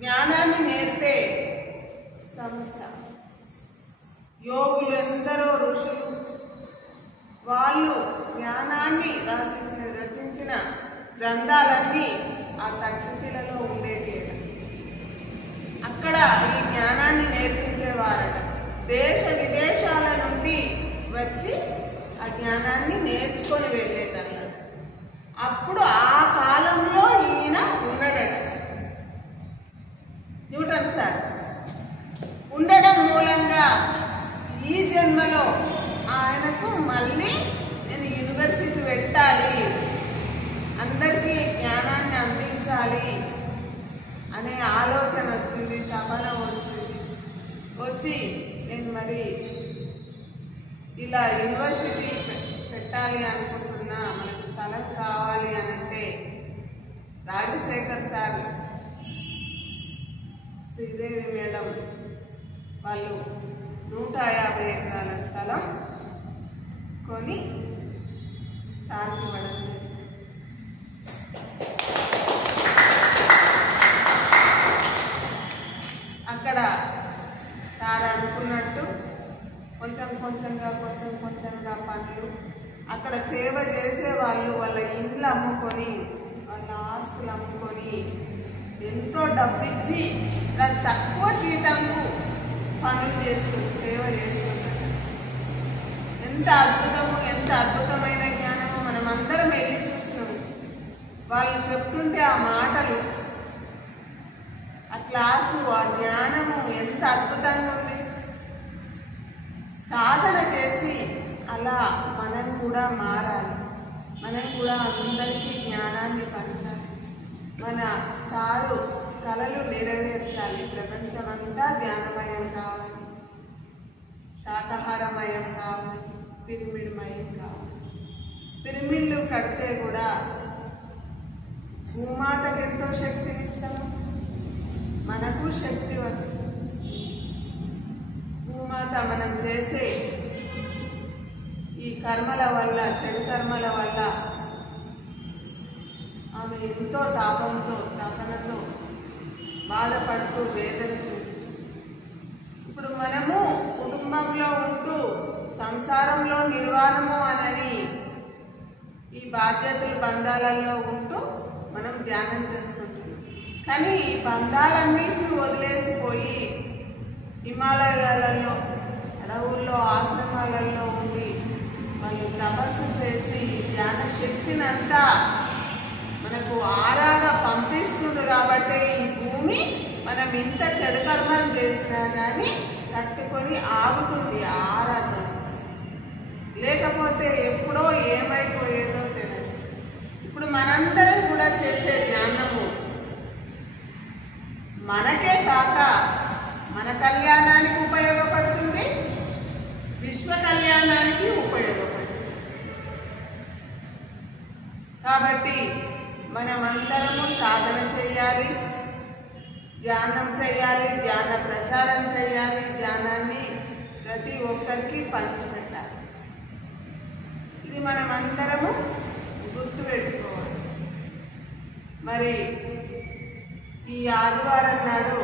జ్ఞానాన్ని నేర్పే సంస్థ. యోగులు ఎందరో ఋషులు వాళ్ళు జ్ఞానాన్ని రచించిన గ్రంథాలన్నీ ఆ తక్షశిలలో ఉండేటి. అక్కడ ఈ జ్ఞానాన్ని నేర్పించేవారట. దేశ విదేశాల నుండి వచ్చి ఆ జ్ఞానాన్ని నేర్చుకొని వెళ్ళేటన్నారు. అప్పుడు ఆ కాలంలో ఈయన ఉన్నాడట, న్యూటన్ సార్. ఉండడం మూలంగా ఈ జన్మలో ఆయనకు మళ్ళీ నేను యూనివర్సిటీ పెట్టాలి, అందరికీ జ్ఞానాన్ని అందించాలి అనే ఆలోచన వచ్చింది, తపన వచ్చింది. వచ్చి నేను మరి ఇలా యూనివర్సిటీ పెట్టాలి అనుకుంటున్నా, మనకు స్థలం కావాలి అని అంటే రాజశేఖర్ సార్, శ్రీదేవి మేడం వాళ్ళు 150 ఎకరాల స్థలం కొని సార్కి ఇవ్వడం జరిగింది. అక్కడ సార్ అనుకున్నట్టు కొంచెం కొంచెంగా పనులు, అక్కడ సేవ చేసే వాళ్ళు వాళ్ళ ఇండ్లు అమ్ముకొని వాళ్ళ ఆస్తులు అమ్ముకొని ఎంతో డబ్బిచ్చి తక్కువ జీతంకు పనులు చేస్తుంది, సేవ చేస్తుంటారు. ఎంత అద్భుతము, ఎంత అద్భుతమైన జ్ఞానము మనం అందరం వెళ్ళి చూసినాము. వాళ్ళు చెప్తుంటే ఆ మాటలు, ఆ క్లాసు, ఆ జ్ఞానము ఎంత అద్భుతంగా ఉంది. సాధన చేసి అలా మనం కూడా మారాలి, మనం కూడా అందరికీ జ్ఞానాన్ని పంచాలి. మన సారు కలలు నెరవేర్చాలి. ప్రపంచమంతా జ్ఞానమయం కావాలి, శాకాహారమయం కావాలి, పిరమిడ్మయం కావాలి. పిరమిడ్లు కడితే కూడా భూమాతకు ఎంతో శక్తినిస్తాము, మనకు శక్తి వస్తుంది. భూమాత మనం చేసే ఈ కర్మల వల్ల, చెడు కర్మల వల్ల ఆమె ఎంతో తాపంతో, తపనతో బాధపడుతూ వేదన చెందుతుంది. ఇప్పుడు మనము కుటుంబంలో ఉంటూ సంసారంలో నిర్వాణము అనని ఈ బాధ్యతలు బంధాలలో ఉంటూ మనం ధ్యానం చేసుకుంటున్నాం. కానీ ఈ బంధాలన్నింటినీ వదిలేసిపోయి హిమాలయాలలో, అడవుల్లో, ఆశ్రమాలలో ఉండి వాళ్ళు తపస్సు చేసి ధ్యాన శక్తిని అంతా మనకు ఆరాగా పంపిస్తుంది. కాబట్టి ఈ భూమి మనం ఇంత చెడు కర్మలు చేసినా కానీ తట్టుకొని ఆగుతుంది ఆరాధన. లేకపోతే ఎప్పుడో ఏమైపోయేదో తెలియదు. ఇప్పుడు మనందరం కూడా చేసే ధ్యానము మనకే కాక మన కళ్యాణానికి ఉపయోగపడుతుంది, విశ్వ కళ్యాణానికి ఉపయోగపడుతుంది. కాబట్టి మనమందరము సాధన చేయాలి, ధ్యానం చేయాలి, ధ్యాన ప్రచారం చేయాలి, ధ్యానాన్ని ప్రతి ఒక్కరికి పంచిపెట్టాలి. ఇది మనమందరము గుర్తుపెట్టుకోవాలి. మరి ఈ ఆదివారం నాడు